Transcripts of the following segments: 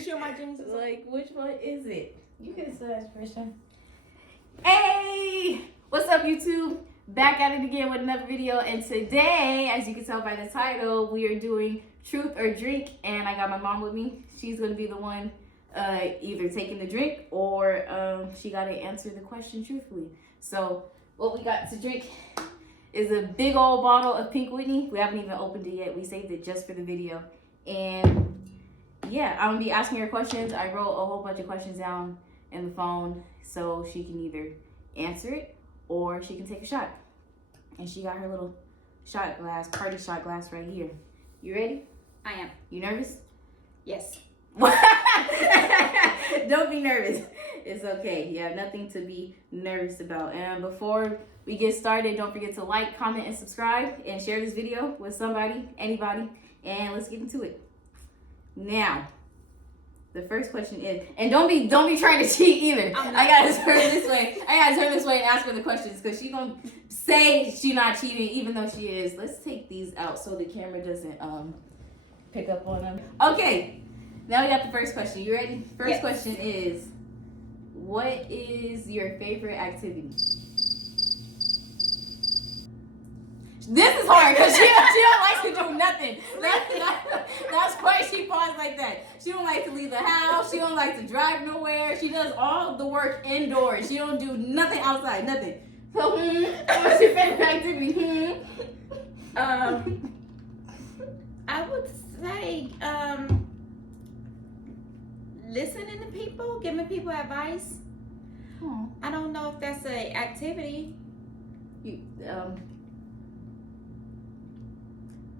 Show my jeans. Like, which one is it? You can say first one. Hey! What's up, YouTube? Back at it again with another video. And today, as you can tell by the title, we are doing Truth or Drink. And I got my mom with me. She's going to be the one either taking the drink or she got to answer the question truthfully. So, what we got to drink is a big old bottle of Pink Whitney. We haven't even opened it yet. We saved it just for the video. And yeah, I'm gonna be asking her questions. I wrote a whole bunch of questions down in the phone so she can either answer it or she can take a shot. And she got her little shot glass, party shot glass right here. You ready? I am. You nervous? Yes. Don't be nervous. It's okay. You have nothing to be nervous about. And before we get started, don't forget to like, comment, and subscribe, and share this video with somebody, anybody, and let's get into it. Now, the first question is, and don't be trying to cheat either. I gotta turn this way. And ask her the questions because she's gonna say she's not cheating even though she is. Let's take these out so the camera doesn't pick up on them. Okay, now we got the first question. You ready? First question is, what is your favorite activity? This is hard because she don't like to do nothing. That's why she paused like that. She don't like to leave the house. She don't like to drive nowhere. She does all the work indoors. She don't do nothing outside, nothing. So, what's your favorite activity? I would say listening to people, giving people advice. Oh. I don't know if that's an activity.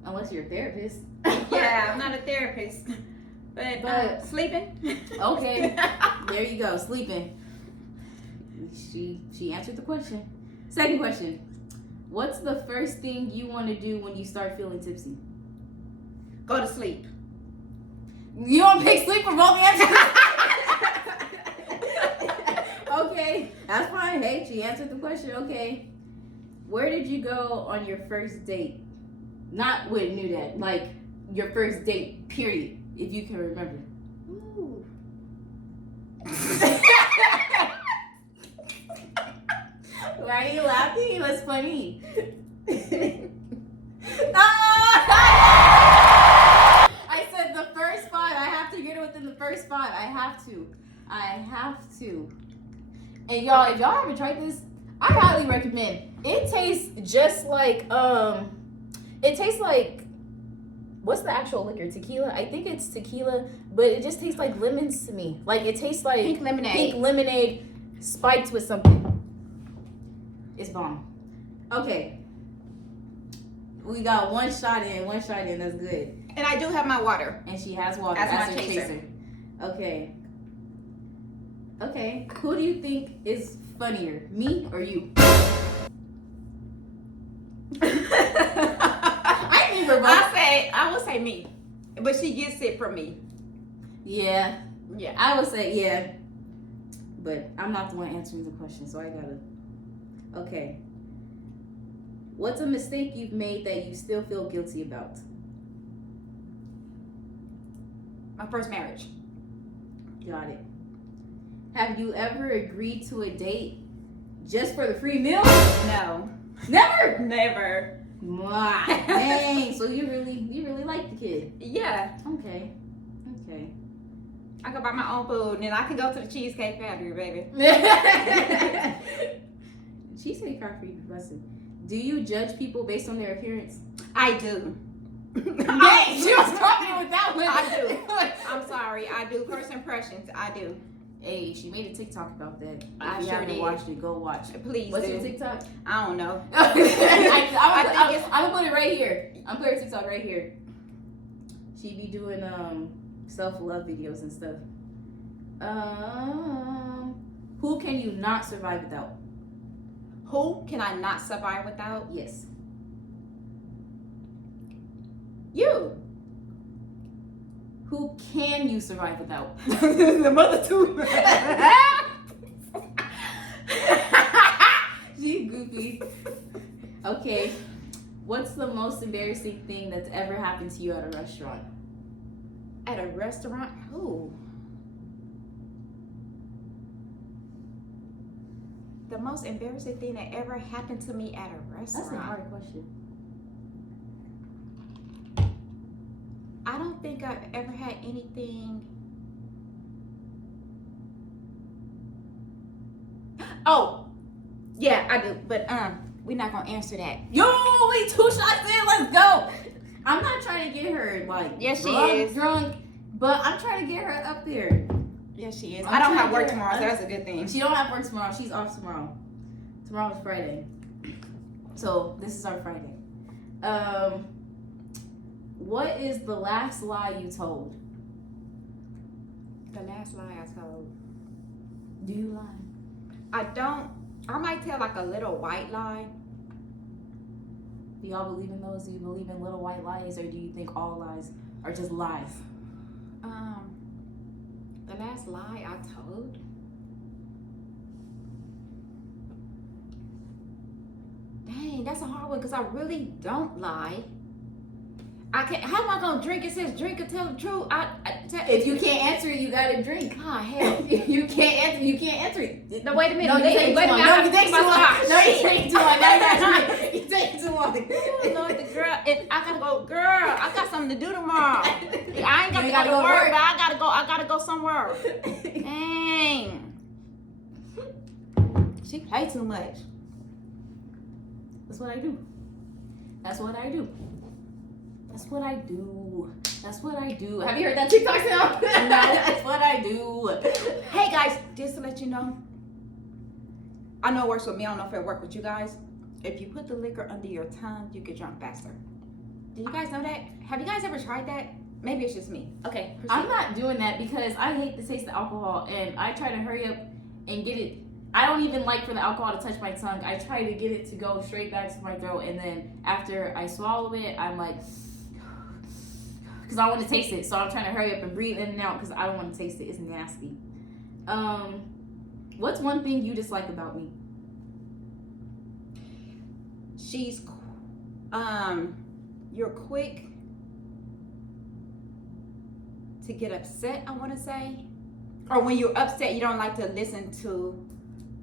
Unless you're a therapist. Yeah, I'm not a therapist. But sleeping. Okay. There you go, sleeping. She answered the question. Second question. What's the first thing you want to do when you start feeling tipsy? Go to sleep. You don't pick sleep for both answers? Okay, that's fine. Hey, she answered the question. Okay. Where did you go on your first date? Not with new dad, like your first date, period, if you can remember. Ooh. Why are you laughing? What's funny? I said the first 5. I have to get it within the first 5. I have to. And y'all, if y'all haven't tried this, I highly recommend. It tastes just like it tastes like, what's the actual liquor? Tequila? I think it's tequila, but it just tastes like lemons to me. Like it tastes like pink lemonade spiked with something. It's bomb. Okay. We got one shot in. That's good. And I do have my water. And she has water. As That's my her chaser. Okay. Who do you think is funnier, me or you? I would say me, but she gets it from me. Yeah. Yeah. I would say yeah, but I'm not the one answering the question, so I gotta. Okay. What's a mistake you've made that you still feel guilty about? My first marriage. Got it. Have you ever agreed to a date just for the free meal? No. Never. Never. Wow. Dang. So you really like the kid? Yeah. Okay. I can buy my own food, and then I can go to the Cheesecake Factory, baby. Cheesecake Factory, blessing. Do you judge people based on their appearance? I do. Dang, she was talking with that one. I do. I'm sorry. I do. First impressions. I do. Hey, she made a TikTok about that. I If you sure haven't did. watched it, go watch it. Please What's do. your TikTok? I don't know. I'm gonna put it right here. I'm putting her TikTok right here. She be doing self-love videos and stuff. Who can you not survive without? Who can I not survive without? Yes. You. Who can you survive without? The mother too. She's goofy. Okay. What's the most embarrassing thing that's ever happened to you at a restaurant? At a restaurant? Ooh. The most embarrassing thing that ever happened to me at a restaurant. That's a hard question. I don't think I've ever had anything. Oh, yeah, I do. But we're not gonna answer that. Yo, we 2 shots in. Let's go. I'm not trying to get her like Yes, she is drunk, but I'm trying to get her up there. Yes, she is. I'm I don't trying have to work get her tomorrow, so up- that's a good thing. She don't have work tomorrow. She's off tomorrow. Tomorrow's Friday. So this is our Friday. What is the last lie you told? The last lie I told. Do you lie? I don't. I might tell like a little white lie. Do y'all believe in those? Do you believe in little white lies, or do you think all lies are just lies? The last lie I told. Dang, that's a hard one because I really don't lie. I can't. How am I gonna drink? It says drink and tell the truth. If you can't answer it, you gotta drink. oh hell. You can't answer. You can't answer it. No, wait a minute. No, you wait take a too long. minute. No, you take too long. No, you Shit. take too long. Now you gotta drink. You take too long. Ooh, Lord, the girl, I gotta go, girl. I got something to do tomorrow. I ain't got You to gotta go to go to work, work. but I gotta go somewhere. Dang. She play too much. That's what I do. That's what I do. That's what I do. That's what I do. Have you heard that TikTok sound? No. That's what I do. Hey guys, just to let you know, I know it works with me. I don't know if it works with you guys. If you put the liquor under your tongue, you get drunk faster. Do you guys know that? Have you guys ever tried that? Maybe it's just me. Okay. Proceed. I'm not doing that because I hate the taste of alcohol, and I try to hurry up and get it. I don't even like for the alcohol to touch my tongue. I try to get it to go straight back to my throat, and then after I swallow it, I'm like, because I want to taste it. So I'm trying to hurry up and breathe in and out because I don't want to taste it. It's nasty. What's one thing you dislike about me? You're quick to get upset, I want to say. Or when you're upset, you don't like to listen to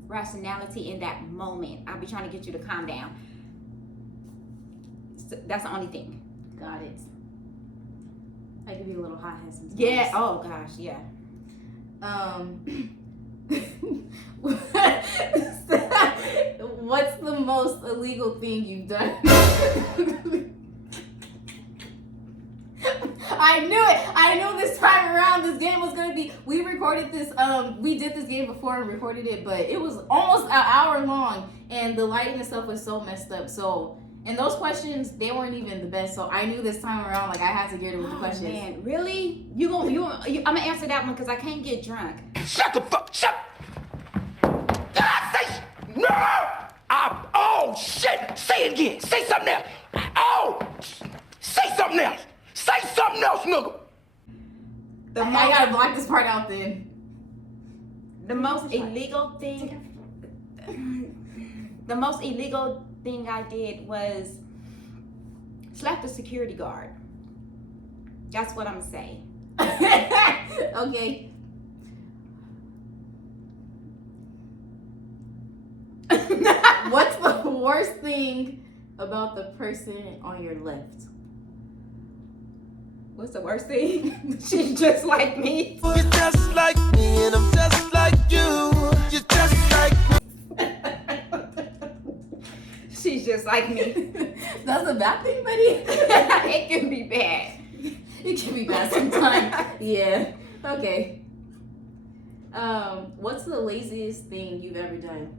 rationality in that moment. I'll be trying to get you to calm down. So that's the only thing. Got it. I give you a little hot head sometimes. Yeah. Oh gosh. Yeah. What's the most illegal thing you've done? I knew it. I knew this time around this game was gonna be. We recorded this. We did this game before and recorded it, but it was almost an hour long, and the lighting and stuff was so messed up. So, and those questions, they weren't even the best. So I knew this time around, like I had to get it with the questions. Man, really? I'm gonna answer that one because I can't get drunk. Shut the fuck. Shut. Did I say no? Oh shit! Say it again. Say something else. Oh, say something else. Say something else, nigga. I gotta block this part out then. The most illegal thing. The most illegal thing I did was slap the security guard. That's what I'm saying. Okay. What's the worst thing about the person on your left? What's the worst thing? She's just like me. You're just like me, and I'm just like you. You're just like me. She's just like me. That's a bad thing, buddy. It can be bad. It can be bad sometimes. Yeah. Okay. What's the laziest thing you've ever done?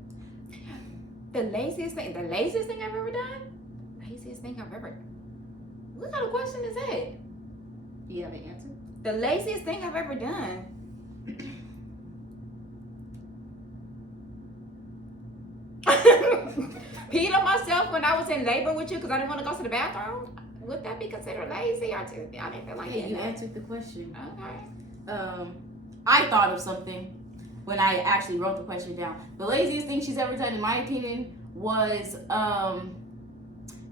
The laziest thing I've ever done? Laziest thing I've ever. What kind of question is that? Do you have an answer? The laziest thing I've ever done. Peed on myself when I was in labor with you because I didn't want to go to the bathroom. Would that be considered lazy? I didn't feel like Hey, it. you answered the question. Okay. I thought of something when I actually wrote the question down. The laziest thing she's ever done, in my opinion, was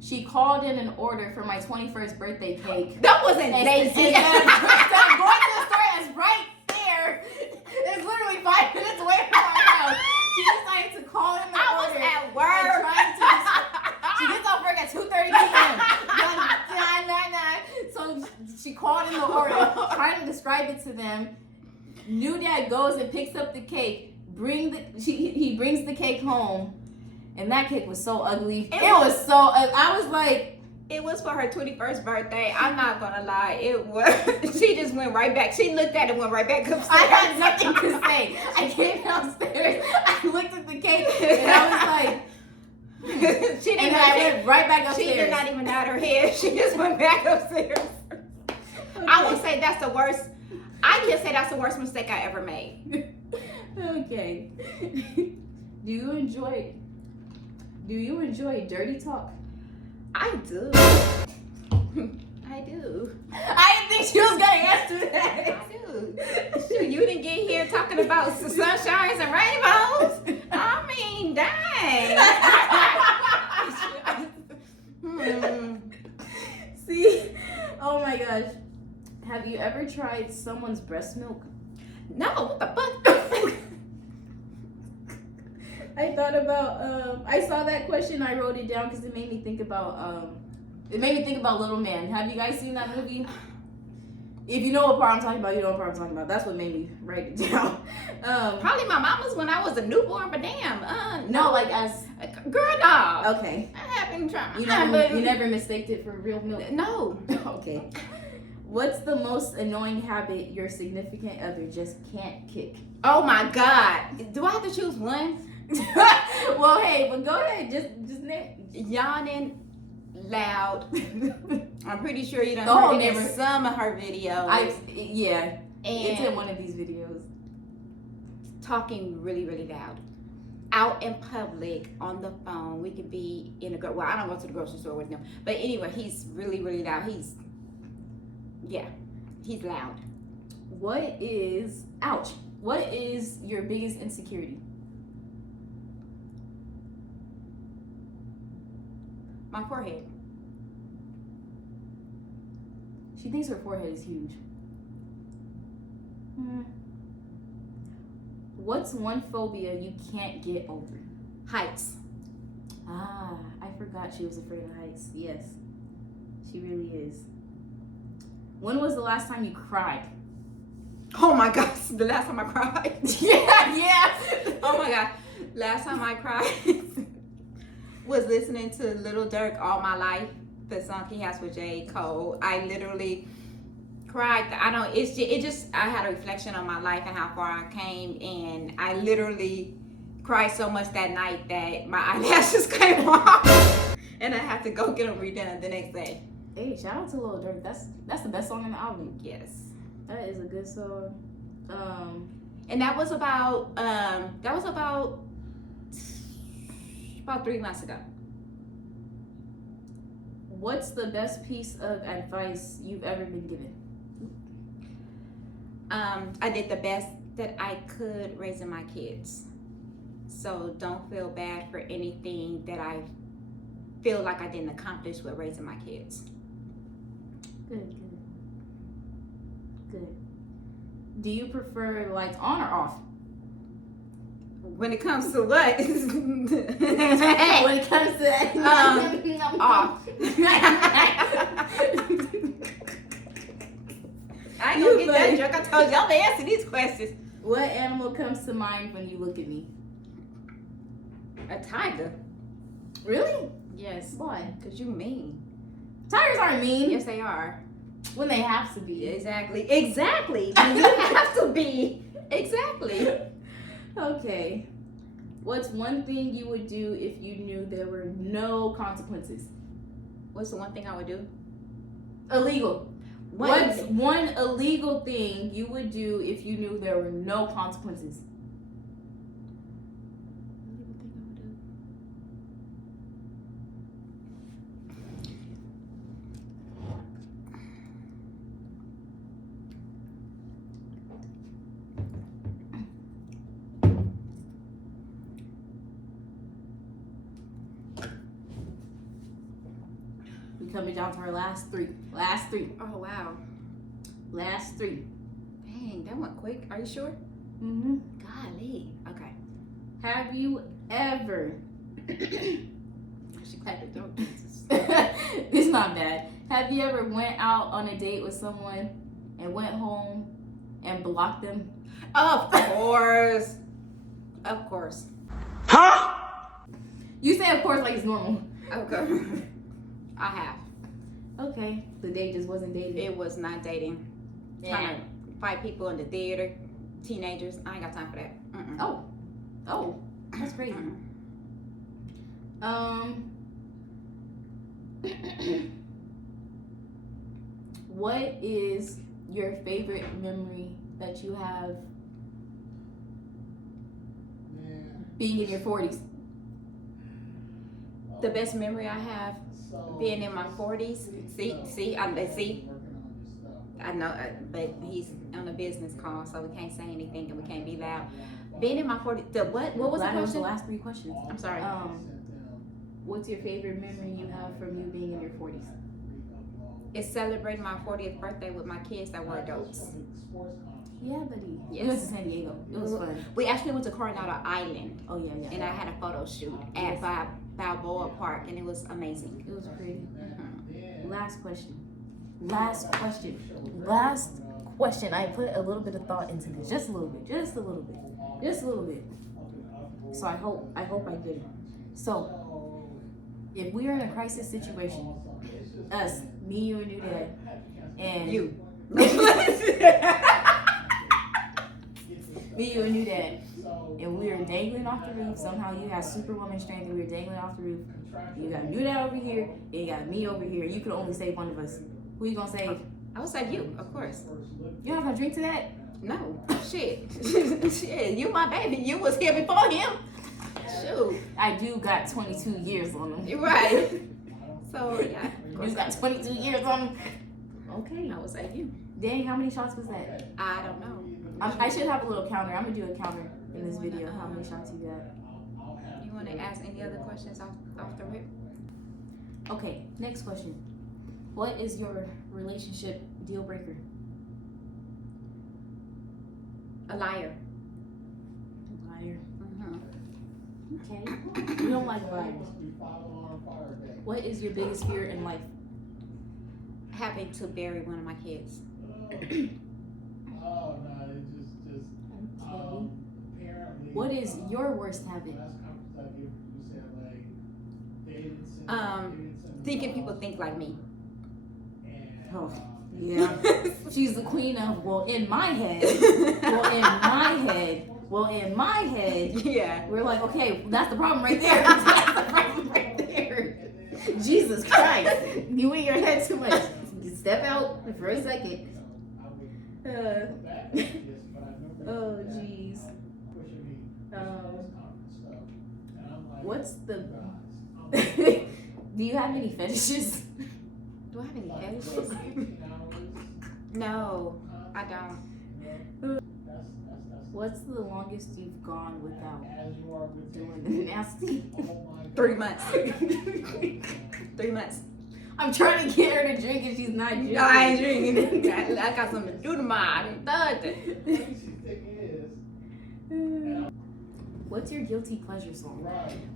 she called in an order for my 21st birthday cake. That wasn't And lazy. instead of going to the store as bright to them. New dad goes and picks up the cake. He brings the cake home, and that cake was so ugly. It was so. I was like. It was for her 21st birthday. I'm not gonna lie. It was. She just went right back. She looked at it and went right back upstairs. I had nothing to say. I came downstairs. I looked at the cake and I was like. She did and not, I went right back upstairs. She did not even nod her head. She just went back upstairs. Okay. I would say that's the worst. I can say that's the worst mistake I ever made. Okay. Do you enjoy dirty talk? I do. I do. I didn't think she was gonna answer that. I do. Shoot, you didn't get here talking about sunshines and rainbows. I mean, dang. See? Oh my gosh. Have you ever tried someone's breast milk? No, what the fuck? I thought about I saw that question, I wrote it down because it made me think about Little Man. Have you guys seen that movie? If you know what part I'm talking about, you know what part I'm talking about. That's what made me write it down. Probably my mama's when I was a newborn, but damn, no, like as girl, no. Okay. I haven't tried. You never mistaked it for real milk? No. Okay. What's the most annoying habit your significant other just can't kick? Oh my God. Do I have to choose one? Well, hey, but go ahead. Just name. Yawning loud. I'm pretty sure you don't The whole heard it in neighborhood. some of her videos. Yeah. It's in And one of these videos. talking really, really loud. Out in public, on the phone. We could be in a well, I don't go to the grocery store with him. But anyway, he's really, really loud. He's loud. What is your biggest insecurity? My forehead. She thinks her forehead is huge. What's one phobia you can't get over? Heights. Ah, I forgot she was afraid of heights. Yes, she really is. When was the last time you cried? Oh my gosh, the last time I cried. Yeah. Oh my God. Last time I cried was listening to Lil Durk All My Life, the song he has with J. Cole. I literally cried. I had a reflection on my life and how far I came, and I literally cried so much that night that my eyelashes came off and I had to go get them redone the next day. Hey, shout out to Lil Durk. That's the best song in the album. Yes. That is a good song. And that was about 3 months ago. What's the best piece of advice you've ever been given? I did the best that I could raising my kids. So don't feel bad for anything that I feel like I didn't accomplish with raising my kids. Good. Do you prefer lights on or off? When it comes to what? When it comes to off. I ain't gonna get that drunk. I told y'all to answer these questions. What animal comes to mind when you look at me? A tiger. Really? Yes. Why? Because you mean. Tigers aren't mean. Yes, they are. When they have to be. Exactly. When you have to be. Exactly. Okay. What's one thing you would do if you knew there were no consequences? What's the one thing I would do? Illegal. What's one illegal thing you would do if you knew there were no consequences? Coming down to our last three. Oh, wow. Last three. Dang, that went quick. Are you sure? Mm-hmm. Golly. Okay. Have you ever... She clapped her throat. It's not bad. Have you ever went out on a date with someone and went home and block them? Of course. Of course. Huh? You say of course like it's normal. Okay. I have. Okay. The date just wasn't dating. It was not dating. Trying to fight people in the theater, teenagers. I ain't got time for that. Mm-mm. Oh, that's crazy. What is your favorite memory that you have being in your 40s? The best memory I have being in my 40s. See, I know, but he's on a business call, so we can't say anything and we can't be loud. Being in my 40s, what was the That was the question? last 3 questions. I'm sorry. What's your favorite memory you have from you being in your 40s? It's celebrating my 40th birthday with my kids that were adults. Yeah, buddy. Yes. We went to San Diego. It was fun. We actually went to Coronado Island, Oh yeah. and I had a photo shoot at Balboa Park, and it was amazing. It was pretty. Mhm. Last question. I put a little bit of thought into this, just a little bit. So I hope I get it. So if we are in a crisis situation, us, me, you, and new dad, and You. me, you, and new dad, and we are dangling off the roof. Somehow you have superwoman strength, and we are dangling off the roof. You got new dad over here, and you got me over here. You could only save one of us. Who you gonna save? I would say you, of course. You not gonna drink to that? No, shit. Shit, you my baby. You was here before him. Shoot. I do got 22 years on him. You're right. So, yeah. You got 22 years on him. Okay. I would say you. Dang, how many shots was that? I don't know. I should have a little counter. I'm gonna do a counter in this video. How many shots you got? You want to ask any other questions off the rip? Okay, next question. What is your relationship deal breaker? A liar. Liar. Mm-hmm. Okay. You don't like liars. What is your biggest fear in life? Having to bury one of my kids. Okay. What is your worst habit? Thinking people think like me. Oh, yeah. She's the queen of, well, in my head. Yeah. We're like, okay, that's the problem right there. That's the problem right there. Jesus Christ. You in your head too much. Step out for a second. Oh, jeez. What's the... Do you have any fetishes? Do I have any fetishes? No, I don't. What's the longest you've gone without doing the nasty? 3 months. 3 months. I'm trying to get her to drink and she's not drinking. No, I ain't drinking. I got something to do tomorrow. Thursday. What's your guilty pleasure song?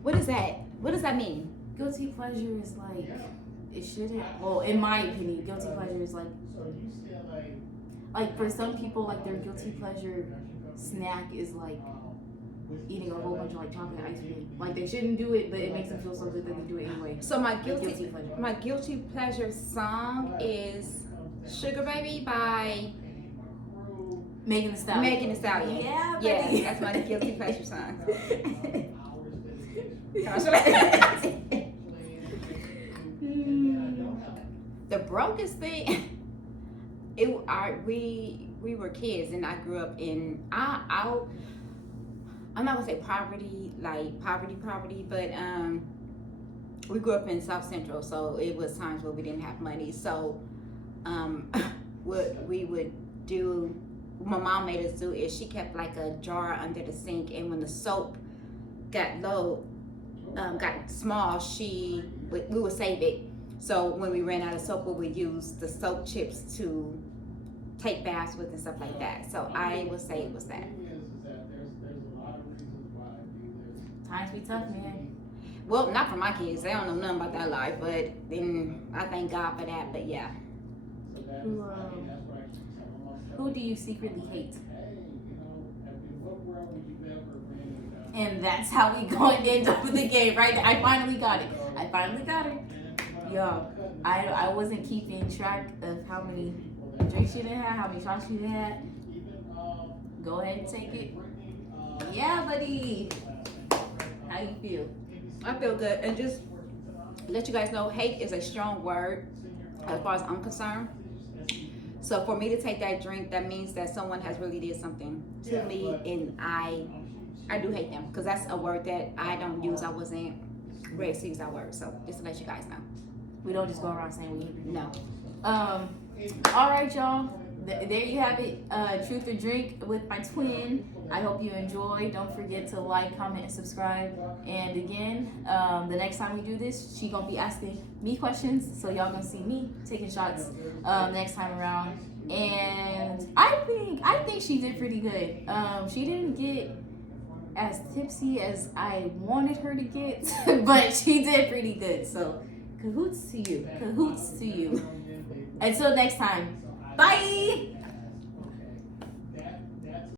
What is that? What does that mean? Guilty pleasure is like, it shouldn't, well, in my opinion, guilty pleasure is like for some people, like their guilty pleasure snack is like eating a whole bunch of like chocolate ice cream. Like they shouldn't do it, but it makes them feel so good that they do it anyway. So my Like guilty pleasure song is Sugar Baby by Megan Thee Stallion. Megan Thee Stallion. Yeah, buddy. Yeah, that's my guilty pleasure song. The brokest thing, we were kids, and I grew up in I'm not gonna say poverty, like poverty, but we grew up in South Central, so it was times where we didn't have money. So what we would do, my mom made us do, is she kept like a jar under the sink, and when the soap got low, got small, we would save it. So when we ran out of soap, we would use the soap chips to take baths with and stuff like that. So I would say it was that. Times be tough, man. Well, not for my kids. They don't know nothing about that life, but then I thank God for that. But yeah. Who do you secretly hate? And that's how we going to end up with the game, right? I finally got it. Yo, I wasn't keeping track of how many drinks you done had, how many shots you done had. Go ahead and take it. Yeah, buddy. How you feel? I feel good. And just let you guys know, hate is a strong word as far as I'm concerned. So for me to take that drink, that means that someone has really did something to me, and I do hate them, because that's a word that I don't use. I wasn't ready to use that word. So just to let you guys know. We don't just go around saying we hate people. No. All right, y'all. There you have it. Truth or Drink with my twin. I hope you enjoy. Don't forget to like, comment, and subscribe. And again, the next time we do this, she gonna be asking me questions, so y'all gonna see me taking shots next time around. And I think she did pretty good. She didn't get as tipsy as I wanted her to get, but she did pretty good. So cahoots to you. Until next time. Bye.